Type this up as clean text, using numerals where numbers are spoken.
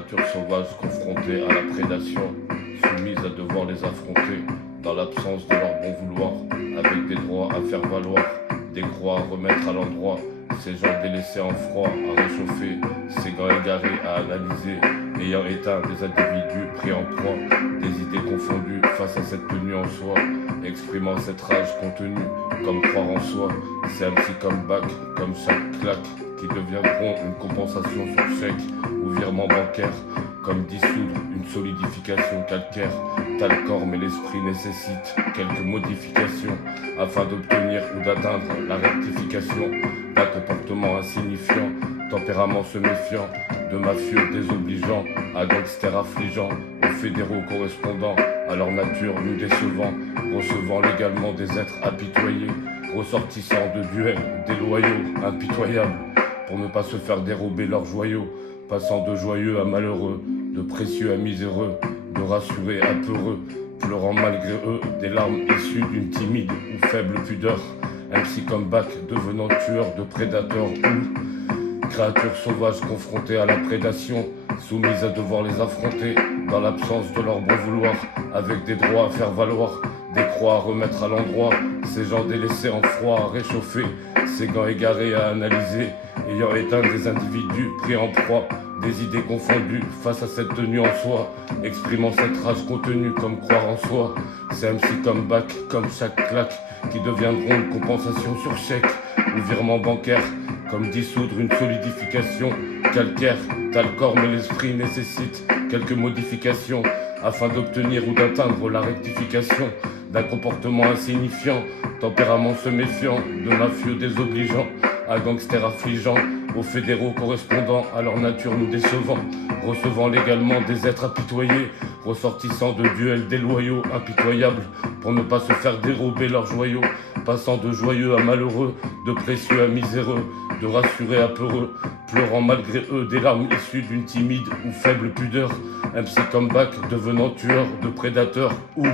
Créatures sauvages confrontées à la prédation, soumises à devoir les affronter, dans l'absence de leur bon vouloir, avec des droits à faire valoir, des croix à remettre à l'endroit, ces gens délaissés en froid à réchauffer, ces gants égarés à analyser, ayant éteint des individus pris en proie, des idées confondues face à cette tenue en soi, exprimant cette rage contenue, comme croire en soi, c'est un petit comeback, comme chaque claque, qui deviendront une compensation sur chèque ou virement bancaire, comme dissoudre une solidification calcaire. T'as le corps mais l'esprit nécessite quelques modifications afin d'obtenir ou d'atteindre la rectification d'un comportement insignifiant, tempérament se méfiant, de mafieux désobligeants à gangsters affligeants, aux fédéraux correspondant à leur nature nous décevant, recevant légalement des êtres apitoyés, ressortissant de duels déloyaux, impitoyables, pour ne pas se faire dérober leurs joyaux, passant de joyeux à malheureux, de précieux à miséreux, de rassurés à peureux, pleurant malgré eux des larmes issues d'une timide ou faible pudeur, MC comeback devenant tueur de prédateurs ou créatures sauvages confrontées à la prédation, soumises à devoir les affronter, dans l'absence de leur bon vouloir, avec des droits à faire valoir, des croix à remettre à l'endroit, ces gens délaissés en froid à réchauffer, ces gants égarés à analyser, ayant éteint des individus pris en proie, des idées confondues face à cette tenue en soi, exprimant cette rage contenue comme croire en soi, c'est MC comeback comme chaque claque, qui deviendront une compensation sur chèque ou virement bancaire, comme dissoudre une solidification calcaire. T'as le corps mais l'esprit nécessite quelques modifications afin d'obtenir ou d'atteindre la rectification d'un comportement insignifiant, tempérament se méfiant, de mafieux désobligeants à gangsters affligeants, aux fédéraux correspondant à leur nature nous décevant, recevant légalement des êtres apitoyés, ressortissant de duels déloyaux impitoyables, pour ne pas se faire dérober leurs joyaux, passant de joyeux à malheureux, de précieux à miséreux, de rassurés à peureux, pleurant malgré eux des larmes issues d'une timide ou faible pudeur, MC comeback devenant tueur de prédateurs ou